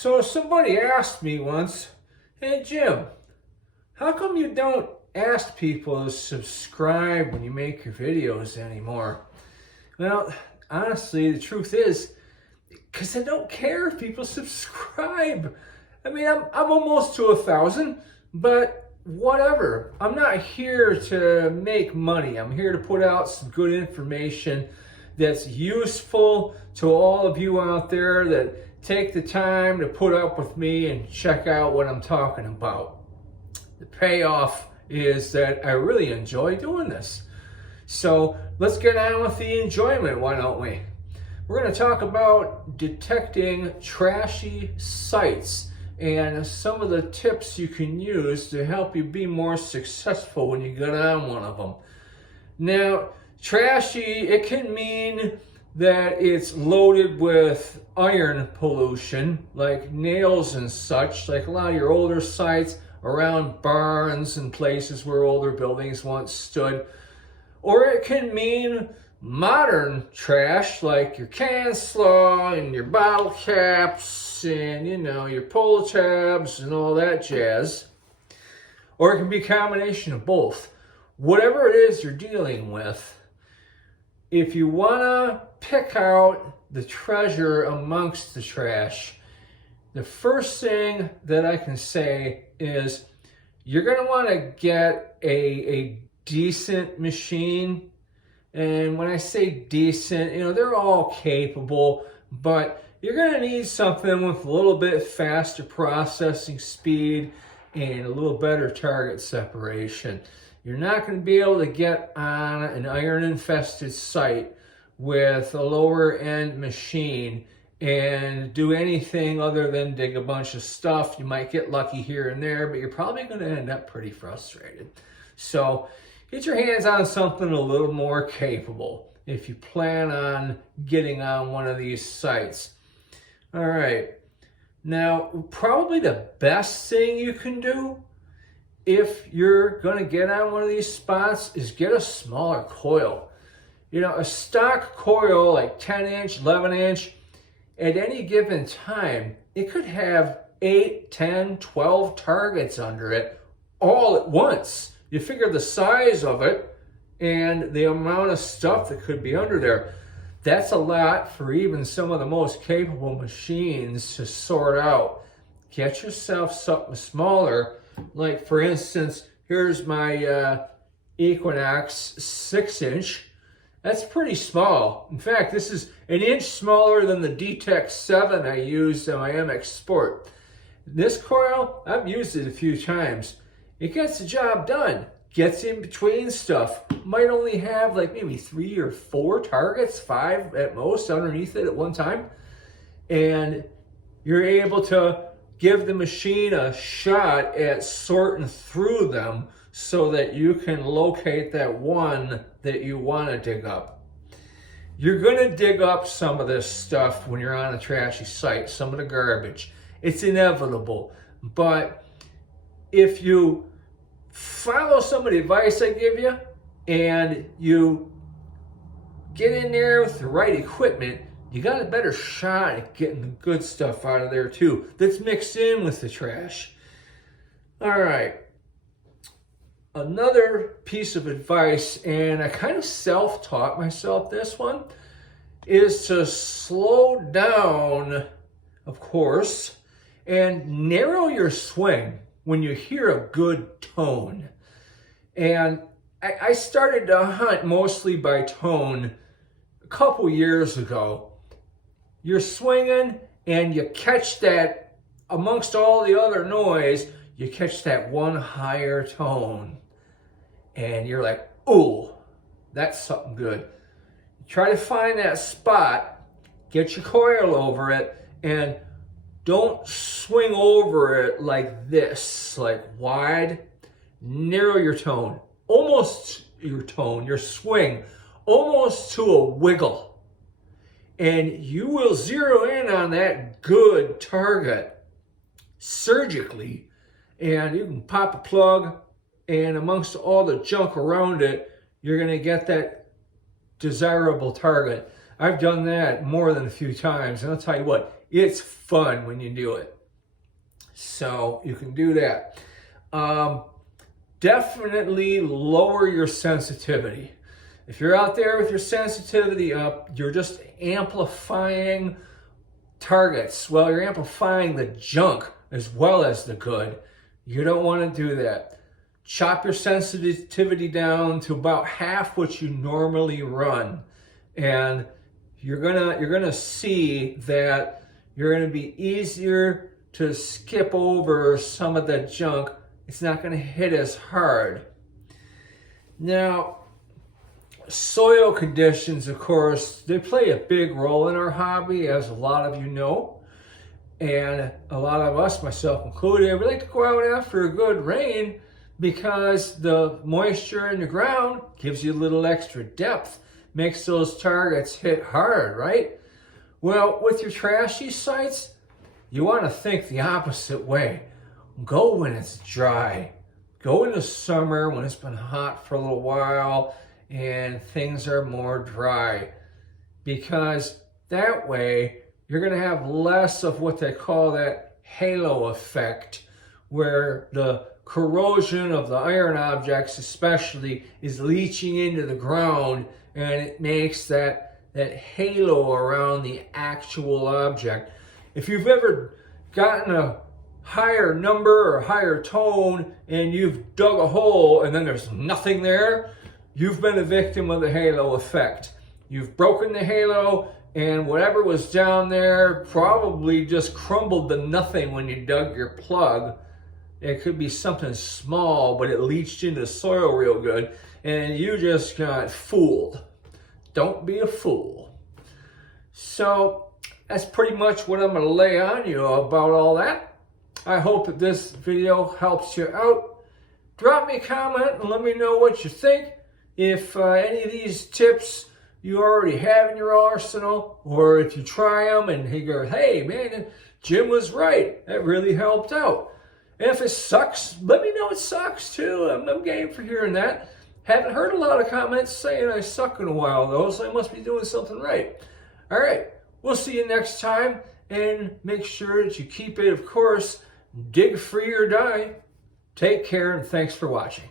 So somebody asked me once, "Hey Jim, how come you don't ask people to subscribe when you make your videos anymore?" Well, honestly, the truth is, because I don't care if people subscribe. I mean, I'm almost to 1,000, but whatever. I'm not here to make money. I'm here to put out some good information that's useful to all of you out there that take the time to put up with me and check out what I'm talking about. The payoff is that I really enjoy doing this. So let's get on with the enjoyment, why don't we? We're going to talk about detecting trashy sites and some of the tips you can use to help you be more successful when you get on one of them. Now, trashy, it can mean that it's loaded with iron pollution, like nails and such, like a lot of your older sites around barns and places where older buildings once stood. Or it can mean modern trash, like your can slaw and your bottle caps and, your pull tabs and all that jazz. Or it can be a combination of both. Whatever it is you're dealing with, if you want to pick out the treasure amongst the trash, the first thing that I can say is you're going to want to get a decent machine. And when I say decent, they're all capable, but you're going to need something with a little bit faster processing speed and a little better target separation. You're not going to be able to get on an iron-infested site with a lower-end machine and do anything other than dig a bunch of stuff. You might get lucky here and there, but you're probably going to end up pretty frustrated. So get your hands on something a little more capable if you plan on getting on one of these sites. All right. Now, probably the best thing you can do if you're going to get on one of these spots is get a smaller coil. A stock coil, like 10-inch, 11-inch, at any given time, it could have 8, 10, 12 targets under it all at once. You figure the size of it and the amount of stuff that could be under there. That's a lot for even some of the most capable machines to sort out. Get yourself something smaller. Like, for instance, here's my Equinox 6-inch. That's pretty small. In fact, this is an inch smaller than the D-Tech 7 I used on my MX Sport. This coil, I've used it a few times. It gets the job done. Gets in between stuff. Might only have like maybe 3 or 4 targets, 5 at most, underneath it at one time. And you're able to give the machine a shot at sorting through them so that you can locate that one that you want to dig up. You're going to dig up some of this stuff when you're on a trashy site, some of the garbage. It's inevitable. But if you follow some of the advice I give you and you get in there with the right equipment, you got a better shot at getting the good stuff out of there too that's mixed in with the trash. All right. Another piece of advice, and I kind of self-taught myself this one, is to slow down, of course, and narrow your swing when you hear a good tone. And I started to hunt mostly by tone a couple years ago. You're swinging and you catch that, amongst all the other noise, you catch that one higher tone. And you're like, oh, that's something good. Try to find that spot, get your coil over it, and don't swing over it like this, like wide. Narrow your tone, almost your tone, your swing, almost to a wiggle. And you will zero in on that good target surgically, and you can pop a plug, and amongst all the junk around it, you're going to get that desirable target. I've done that more than a few times, and I'll tell you what, it's fun when you do it. So you can do that. Definitely lower your sensitivity. If you're out there with your sensitivity up, you're just amplifying targets. Well, you're amplifying the junk as well as the good. You don't want to do that. Chop your sensitivity down to about half what you normally run, and you're gonna see that you're gonna be easier to skip over some of the junk. It's not gonna hit as hard. Now, soil conditions, of course, they play a big role in our hobby, as a lot of you know. And a lot of us, myself included, we like to go out after a good rain because the moisture in the ground gives you a little extra depth, makes those targets hit hard, right? Well, with your trashy sites, you want to think the opposite way. Go when it's dry. Go in the summer when it's been hot for a little while and things are more dry, because that way you're going to have less of what they call that halo effect, where the corrosion of the iron objects especially is leaching into the ground, and it makes that halo around the actual object. If you've ever gotten a higher number or higher tone and you've dug a hole and then there's nothing there, you've been a victim of the halo effect. You've broken the halo, and whatever was down there probably just crumbled to nothing when you dug your plug. It could be something small, but it leached into the soil real good, and you just got fooled. Don't be a fool. So that's pretty much what I'm going to lay on you about all that. I hope that this video helps you out. Drop me a comment and let me know what you think. If any of these tips you already have in your arsenal, or if you try them and he goes, hey man, Jim was right, that really helped out. And if it sucks, let me know it sucks too. I'm game for hearing that. Haven't heard a lot of comments saying I suck in a while though, so I must be doing something right. All right, we'll see you next time, and make sure that you keep it, of course, dig free or die. Take care, and thanks for watching.